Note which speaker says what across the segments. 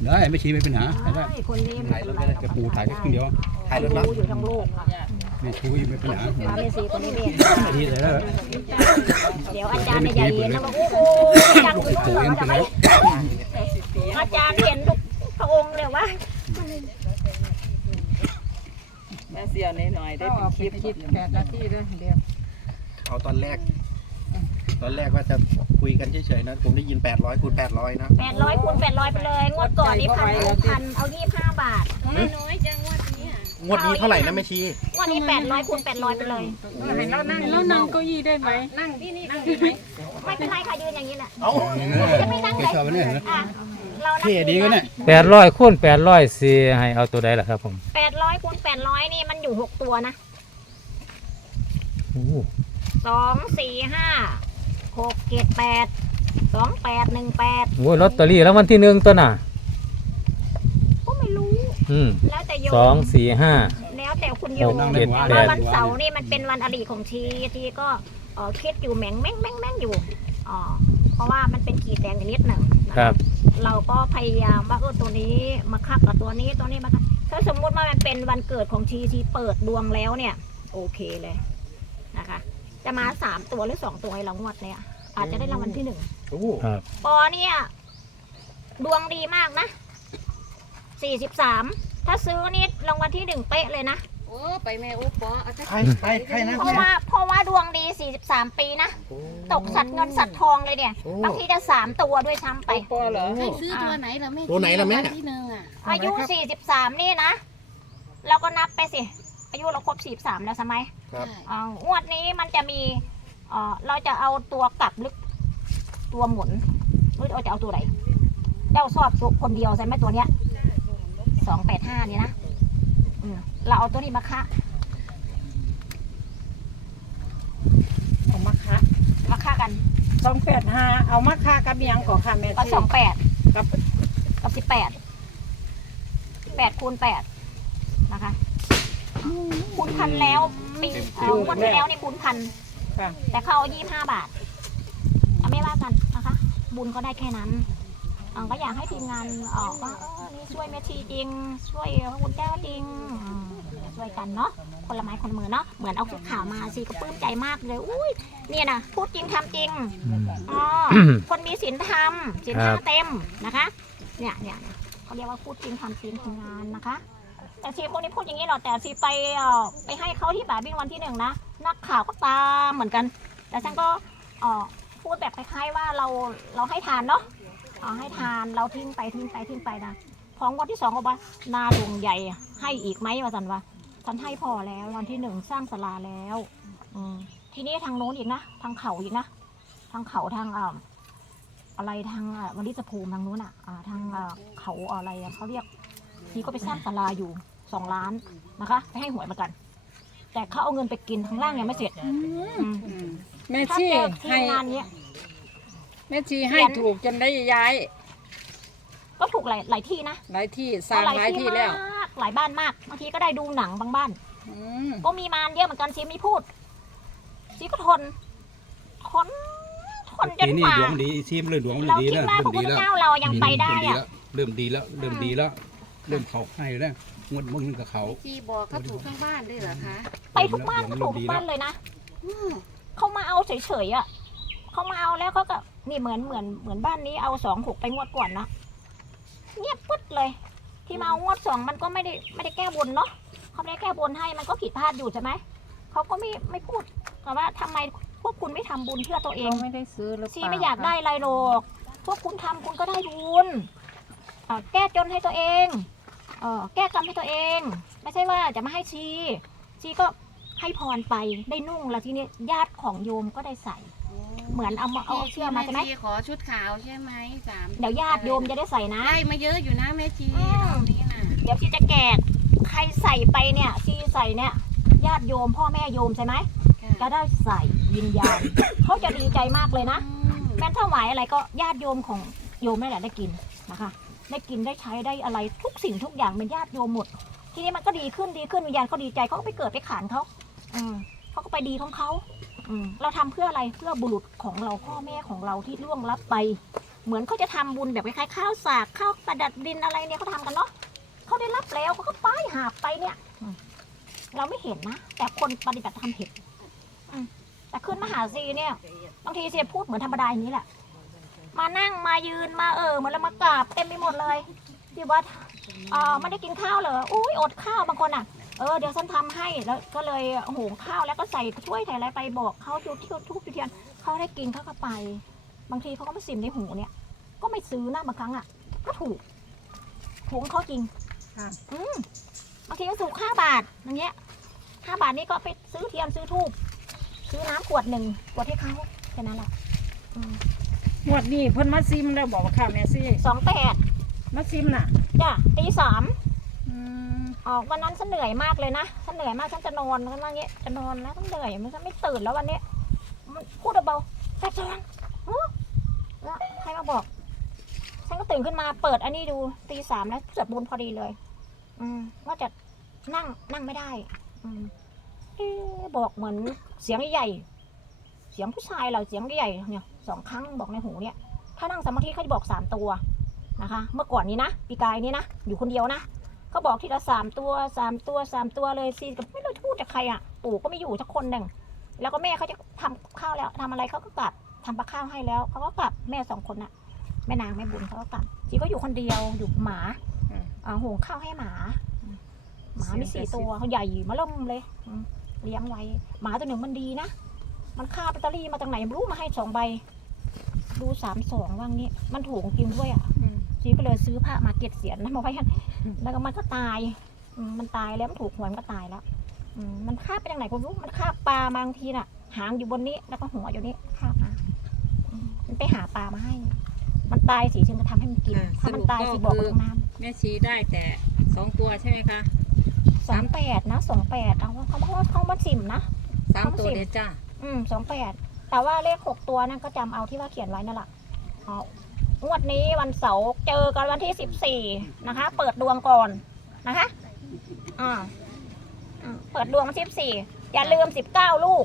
Speaker 1: ได้ไม่ชี้ไม่เป็นปัญหาได้
Speaker 2: คนนี้ไม่เป็นไร
Speaker 1: จะปูถ่ายแค่ครึ่งเดียว
Speaker 3: ถ่ายรถนะ
Speaker 2: อยู่ทั้งโลกค่ะ
Speaker 1: ไม่ชูไม่เป็นปัญหา
Speaker 2: พาเมซีคนนี้เอง
Speaker 1: ทีเลยแล้ว
Speaker 2: เดี๋ยวอาจารย์ใหญ่เห็นนะว่าโอ้โหจังทุกคนจะไหมอาจารย์เห็นทุกพระองค์เลยว่า
Speaker 4: แม่เสียวนิดหน่อยได้เป็นคลิป
Speaker 5: 8 นาทีด้วยเดียว
Speaker 3: เอาตอนแรกว่าจะคุยกันเฉยๆนะผมได้ยิน800คูณ800นะ
Speaker 2: 800คูณ800ไปเลยงวดก่อนนี่พันเอา25 บาท
Speaker 4: น้อยจังว่านี้
Speaker 3: งวดนี้เท่าไหร่นะแม่ชี
Speaker 2: งวดนี้800คูณ800ไปเลย
Speaker 5: ให้เรานั่งแล้วนั่งเก้าอี้ได้ไหมนั่งที่นี่นั่งได้ไหม
Speaker 2: ไม่เป็นไรค่ะยืนอย่างนี้แหละ
Speaker 3: เอ้า
Speaker 1: ไม่ชอบเนี่ยนะ
Speaker 2: อ่ะเรา
Speaker 1: เท่ดีก็เนี่ย
Speaker 6: 800คูณ800สิให้เอาตัวใดล่ะครับผม
Speaker 2: 800คูณ800นี่มันอยู่6ตัวนะ
Speaker 6: โอ้
Speaker 2: 2 4 5 6 7 8 2 8 1 8
Speaker 6: โหลอตเตอรี่แล้ววันที่1ตัวน่ะ
Speaker 2: ก็ไม่รู้ แล้วแต่โย
Speaker 6: สอง
Speaker 2: ม
Speaker 6: สี่ห้า
Speaker 2: แล้วแต่คุณโยม
Speaker 6: เจ็ด
Speaker 2: แต่ว่าวันเสาร์นี่มันเป็นวันอริของทีก็คิดอยู่แม่งอยู่เพราะว่ามันเป็นขีดแดงนิดหนึ่งนะครับ เราก็พยายามว่าตัวนี้มาคักกับตัวนี้มาคักถ้าสมมุติว่ามันเป็นวันเกิดของทีเปิดดวงแล้วเนี่ยโอเคเลยนะคะจะมา3ตัวหรือ2ตัวให้เรางวดเนี่ยอาจจะได้รางวัลที่1
Speaker 3: โอ้
Speaker 6: ครับ
Speaker 2: ปอเนี่ยดวงดีมากนะ43ถ้าซื้อนี่รางวัลที่1เป๊ะเลยนะ
Speaker 4: โอ้ไปแม่โอ้ปอเอา
Speaker 3: ใครนะ
Speaker 2: เพราะว่าดวงดี43ปีนะตกสัตว์เงินสัตว์ทองเลยเนี่ยบางทีจะ3ตัวด้วยซ้ำไป
Speaker 4: ปอเหรอ
Speaker 5: ให้ซื้อตัวไหนล่ะแม่
Speaker 3: ตัวไหนล่ะแม่
Speaker 5: ที่หนึ่งอ่ะ
Speaker 2: อายุ43นี่นะเราก็นับไปสิอายุเราครบ43แล้วใช่ไหม
Speaker 3: ครับ
Speaker 2: งวดนี้มันจะมีเราจะเอาตัวกลับหรือตัวหมุนหรือเราจะเอาตัวไหนเจ้าชอบตัวคนเดียวใช่ไหมตัวเนี้ย285นี่นะเราเอาตัวนี้มาคะผมมาคะกัน
Speaker 5: 285เอามาค่ากับยังก่อนค่ะแม่
Speaker 2: ก็
Speaker 5: ที่
Speaker 2: 28
Speaker 5: กับ
Speaker 2: กับ18คูณ8นะคะคูณพันแล้วปีงวดที่แล้วนี่คูณพัน
Speaker 5: ค่ะ
Speaker 2: แต่เขาเอา25 บาทไม่ว่ากันนะคะ บุญก็ได้แค่นั้นก็อยากให้ทีมงานว่านี่ช่วยแม่ชีจริง ช่วยพระคุณเจ้าจริงช่วยกันเนาะคนละไม้คนละมือเนาะเหมือนเอาข่าวมาสิก็ปลื้มใจมากเลยอุ้ยเนี่ยนะพูดจริงทำจริงคนมีศีลธรรมศีลธรรมเต็มนะคะเนี่ยเขาเรียกว่าพูดจริงทำจริงทำงานนะคะแต่ชีพวกนี้พูดอย่างนี้หรอกแต่ชีไปให้เขาที่ป่าบิ้งวันที่1นะนักข่าวก็ตามเหมือนกันแต่ฉันก็พูดแบบคล้ายๆว่าเราให้ทานเนาะให้ทานเราทิ้งไปนะของวันที่2ก็ว่านาดงใหญ่ให้อีกไหมว่าสันว่าฉันให้พอแล้ววันที่1สร้างศาลาแล้วทีนี้ทางโน้นอีกนะทางเขาอีกนะทางเขาทางอะไรทางวันที่จะภูมิทางโน้นทางเขาอะไรเขาเรียกทีก็ไปสร้างศาลาอยู่2 ล้านนะคะไปให้หวยเหมือนกัน แต่เขาเอาเงินไปกินข้างล่างยังไม่เสร็จ
Speaker 5: แม่
Speaker 2: ถ้า
Speaker 5: ชี
Speaker 2: เจอที
Speaker 5: ให้
Speaker 2: มงานเนี้ย
Speaker 5: แม่ชีให้ถูกจนได้ย้าย
Speaker 2: ก็ถูกหลายที่นะ
Speaker 5: หลายที่สร้างหลายที่แล้ว
Speaker 2: มากหลายบ้านมากบางทีก็ได้ดูหนังบางบ้าน ก็มีมารเยอะเหมือนกันชีไม่พูดชีก็ทนจน
Speaker 1: ปีนี้
Speaker 2: กว่า
Speaker 1: ดวงดีซีมเลยดวงมัน
Speaker 2: เรา
Speaker 1: ดี
Speaker 2: คิด
Speaker 1: แล้ว
Speaker 2: ว่าพระพุทธเจ้าเรายังไปได้อะ
Speaker 1: เริ่มดีแล้วเริ่มเขาให้แล้วงวดมึงกับเขา
Speaker 5: ที่บอกเขาถูกทั้งบ้านด้วยเหรอคะ
Speaker 2: ไปทุกบ้านก็ถูกทุกบ้านเลยนะเขามาเอาเฉยๆอ่ะเขามาเอาแล้วเขาก็นี่เหมือนบ้านนี้เอา26ไปงวดก่อนนะเงียบปึ๊ดเลย ที่มาเอางวด2มันก็ไม่ได้แก้บนเนาะเขาไม่ได้แก้บนให้มันก็ผิดพลาดอยู่ใช่ไหมเขาก็ไม่พูดแต่ว่าทำไมพวกคุณไม่ทำบุญเพื่อตัวเอง
Speaker 5: ไม่ได้ซื้อหรือเปล่า
Speaker 2: ชีไม่อยากได้อะไรหรอกพวกคุณทำคุณก็ได้บุญแก้จนให้ตัวเองแก้กรรมให้ตัวเอง ไม่ใช่ว่าจะมาให้ชีก็ให้พรไปได้นุ่งแล้วทีนี้ญาติของโยมก็ได้ใส่ เหมือนเอาเสื้อมาใช่ไหม
Speaker 5: ขอชุดขาวใช่ไหม3
Speaker 2: เดี๋ยวญาติโยมจะได้ใส่นะ
Speaker 5: ได้มาเยอะอยู่นะแม่ชีนี่นะ
Speaker 2: เดี๋ยวชีจะแจกใครใส่ไปเนี่ยชีใส่เนี่ยญาติโยมพ่อแม่โยมใช่ไหมก็ได้ใส่วิญญาณ เขาจะดีใจมากเลยนะแม้ถวายอะไรก็ญาติโยมของโยมนั่นแหละได้กินนะคะได้กินได้ใช้ได้อะไรทุกสิ่งทุกอย่างเป็นญาติโยมหมดทีนี้มันก็ดีขึ้นวิญญาณเขาดีใจเขาก็ไปเกิดไปขานเขาเขาก็ไปดีของเขาเราทำเพื่ออะไรเพื่อบุรุษของเราพ่อแม่ของเราที่ล่วงลับไปเหมือนเขาจะทำบุญแบบคล้ายๆข้าวสากข้าวประดับดินอะไรเนี่ยเขาทำกันเนาะเขาได้รับแล้วเขาก็ป้ายหาบไปเนี่ยเราไม่เห็นนะแต่คนปฏิบัติธรรมเห็นแต่ขึ้นมหาซีเนี่ยบางทีเสียพูดเหมือนธรรมดาอย่างนี้แหละมานั่งมายืนมาเหมือนเรามากราบเต็มไปหมดเลยที่วัดไม่ได้กินข้าวเหรออุ้ยอดข้าวบางคนอ่ะเดี๋ยวฉันทำให้แล้วก็เลยหุงข้าวแล้วก็ใส่ถ้วยใส่อะไรไปบอกเขาจุดที่ทุบจุดเทียนเขาได้กินเขาก็ไปบางทีเขาก็มาสิมในหูเนี่ยก็ไม่ซื้อนะบางครั้งอ่ะก็ถูกเขาจริงบางทีก็ถูก5 บาทอย่างเงี้ย5 บาทนี่ก็ไปซื้อเทียนซื้อทูบซื้อน้ำขวด1 ขวดให้เขาแค่นั้นแหละ
Speaker 5: งวดนี้เพิ่นมาซิมแล้วบอกว่าค่ะแม่ซี่
Speaker 2: 28
Speaker 5: มาซิมน่ะ
Speaker 2: จ้ะตี 3ออกวันนั้นฉันเหนื่อยมากเลยนะฉันเหนื่อยมากฉันจะนอนกันว่างี้จะนอนแล้วฉันเหนื่อยมันจะไม่ตื่นแล้ววันนี้มันพูดเบาๆ82แล้วใครมาบอกฉันก็ตื่นขึ้นมาเปิดอันนี้ดูตี 3แล้วสวดมนต์พอดีเลยว่าจะนั่งไม่ได้บอกเหมือนเสียงใหญ่เสียงผู้ชายเราเสียงใหญ่เนี่ย2 ครั้งบอกในหูเนี่ยถ้านั่งสมาธิเขาจะบอก3 ตัวนะคะเมื่อก่อนนี้นะปีกายนี้นะอยู่คนเดียวนะเขาบอกทีละ3 ตัวเลยซีกับไม่รู้พูดจากใครอ่ะปู่ก็ไม่อยู่สักคนหนึ่งแล้วก็แม่เขาจะทำข้าวแล้วทำอะไรเขาก็กลับทำปลาข้าวให้แล้วเขาก็กลับแม่2 คนน่ะแม่นางแม่บุญเขาก็กลับจีก็อยู่คนเดียวอยู่หมาหุงข้าวให้หมามี4 ตัวเขาใหญ่มาล่มเลยเลี้ยงไว้หมาตัวหนึ่งมันดีนะมันฆ่าแบตเตอรี่มาจากไหนไม่รู้มาให้2 ใบดู32ว่างนี้มันถูกจริงด้วยอ่ะจีก็เลยซื้อผ้ามา7 เสียนนะมาไว้กันแล้วก็มันก็ตายมันตายแล้วมันถูกหวยมันก็ตายแล้วมันฆ่าไปจากไหนผมรู้มันฆ่าปลาบางทีน่ะหางอยู่บนนี้แล้วก็หัวอยู่นี้ฆ่าปลามันไปหาปลามาให้มันตายสิฉันจะทำให้มันกินถ้ามันตายสิบอกลงน้ำ
Speaker 5: แม่ชีได้แต่2 ตัวใช่ไหมคะ
Speaker 2: 28นะ28เอาเขามาสิมนะ
Speaker 5: 3 ตัวเด็ดจ้า
Speaker 2: 28แต่ว่าเลข6 ตัวนั่นก็จำเอาที่ว่าเขียนไว้นั่นแหละงวดนี้วันเสาร์เจอกันวันที่14นะคะเปิดดวงก่อนนะคะเปิดดวงวันที่14อย่าลืม19 ลูก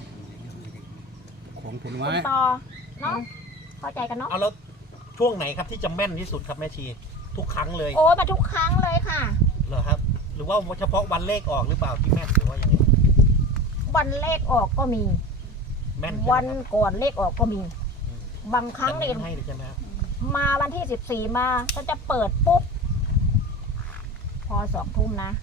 Speaker 1: ของผลไม้
Speaker 2: ต่อเนาะเข้าใจกันเนาะ
Speaker 3: เอาแล้วช่วงไหนครับที่จะแม่นที่สุดครับแม่ชีทุกครั้งเลย
Speaker 2: โอ้มาทุกครั้งเลยค่ะ
Speaker 3: เหรอครับหรือว่าเฉพาะวันเลขออกหรือเปล่าที่แม่นหรือว่ายังไง
Speaker 2: วันเลขออกก็มีวันก่อนเลขออกก็มีบางครั้งเนี่ยมาวันที่14มาก็จะเปิดปุ๊บพอ2 ทุ่มนะ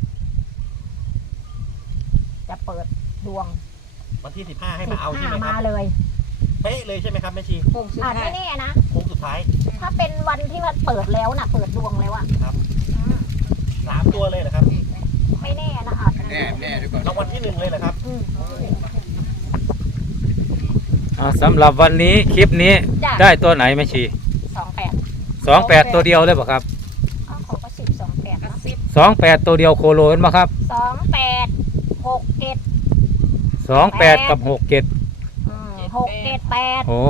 Speaker 2: จะเปิดดวง
Speaker 3: วันที่15ให้มาเอาใช่ไหมครับ
Speaker 2: มาเลย
Speaker 3: เป๊ะเลยใช่ไหมครับแม่ชี
Speaker 2: อาจไม่แน่นะ
Speaker 3: โค้งสุดท้าย
Speaker 2: ถ้าเป็นวันที่มันเปิดแล้วนะเปิดดวงแล้วอะ
Speaker 3: ครับ3 ตัวเลยเหรอครับ
Speaker 2: ไม่แน่นะอาจจะ
Speaker 1: แน่ด้วยก่อน
Speaker 3: รางวัลที่1เลยเหรอครับ
Speaker 6: สำหรับวันนี้คลิปนี้ได้ตัวไหนแม่ชี28ตัวเดียวเลยป่ะครับ
Speaker 2: เขาก็10
Speaker 6: 28ตัวเดียวโคโลนมาครับ
Speaker 2: 28 67
Speaker 6: 28กับ67
Speaker 2: 678
Speaker 6: โอ้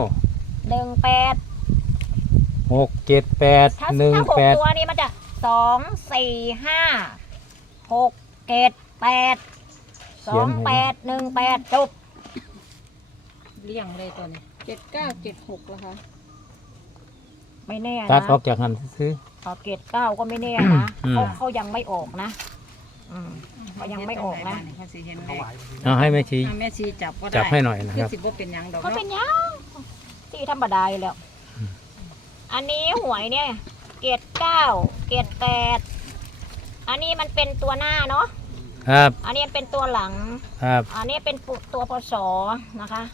Speaker 2: 18
Speaker 6: 678
Speaker 2: ถ้า6 ตัวนี้มันจะ2 4 5 6 7 8 28 18จบ
Speaker 5: เลี่ยงเลยตัวนี้79 76แล้วคะ
Speaker 2: ไม่แน่นะ
Speaker 6: ตัดออกจากหันซื้อ
Speaker 2: เกต9ก็ไม่แน่นะเขายังไม่ออกนะเขายังไม่ออกนะ
Speaker 6: เอาให้แม่
Speaker 5: ชี
Speaker 6: จับให้หน่อยนะครับ
Speaker 2: เขาเป็นยังที่ธรรมดาแล้วอันนี้หวยเนี่ยเกต9เกต8อันนี้มันเป็นตัวหน้าเนาะ
Speaker 6: ครับ
Speaker 2: อันนี้เป็นตัวหลัง
Speaker 6: ครับ
Speaker 2: อันนี้เป็นตัวพศนะคะ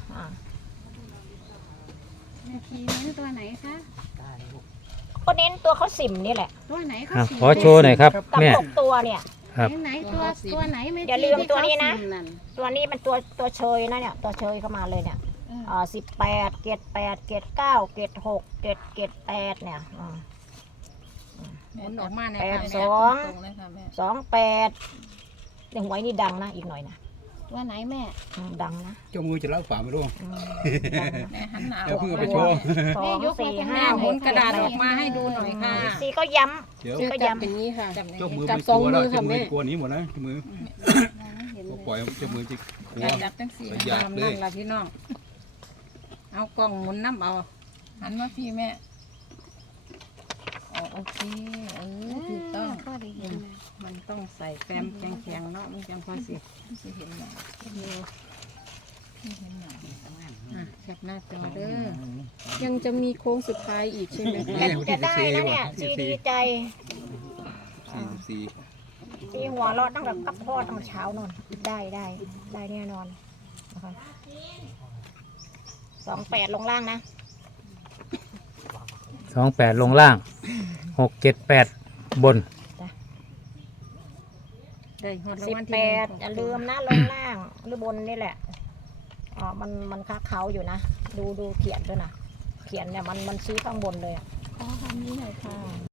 Speaker 5: แม่ชีเน้นตัวไหนคะ
Speaker 2: ก็เน้นตัวเขาสิมนี่แหละ
Speaker 5: ตัวไหนเขา
Speaker 6: ขอโชว์หน่อยครับ
Speaker 2: แม่6 ตัวเนี่ย
Speaker 5: ไหนตัวไหนไม่
Speaker 2: อย่าลืมตัวนี้นะตัวนี้มันตัวเชยนะเนี่ยตัวเชยเข้ามาเลยเนี่ย18 เกต8 เกต9 เกต6 เกต8เนี่ย
Speaker 5: ออกมาใน
Speaker 2: 28ยังไว้นี่ดังนะอีกหน่อยนะ
Speaker 5: ตัวไหนแม่
Speaker 2: ดังนะ
Speaker 1: เจ้ามือจะเล่าฝาไม่รู้
Speaker 5: แม่หันหน้า
Speaker 1: เพิ่งไปโชว์
Speaker 5: 2 4 5หมุนกระดาษออกมาให้ดูหน่อยค่ะ
Speaker 2: สีก็ย้ำ
Speaker 5: ก็ย้ำเป็นนี้ค่ะ
Speaker 1: เจ้ามือจับ2 มือค่ะแม่กลัวนี้หมดนะเจ้ามือปล่อยเจ้ามือจะกลัว
Speaker 5: จับตั้ง4อยากเลยล่ะพี่น้องเอากล้องหมุนน้ำเอาหันมาพี่แม่โอเคถูกต้องมันต้องใส่แฟ้มแข็งๆเนาะมันจังพอสิเห็นหน่อยแคปหน้าจอเด้อยังจะมีโค้งสุดท้ายอีกใช่ไหม
Speaker 2: จะได้นะเนี่ยซีดีใจ
Speaker 1: 44
Speaker 2: ซีหัวเราะตั้งแต่กับพ่อตั้งแต่เช้านอนได้แน่นอนนะคะ28ลงล่างนะ
Speaker 6: 28ลงล่าง678บน
Speaker 5: ได้ฮอดรางวัลที่
Speaker 2: 18อย่าลืมนะลงล่างหรือบนนี่แหละมันค้าเขาอยู่นะดูเขียนด้วยนะเขียนเนี่ยมันชี้ข้างบนเลย
Speaker 5: ขอคำนี้หน่อยค่ะ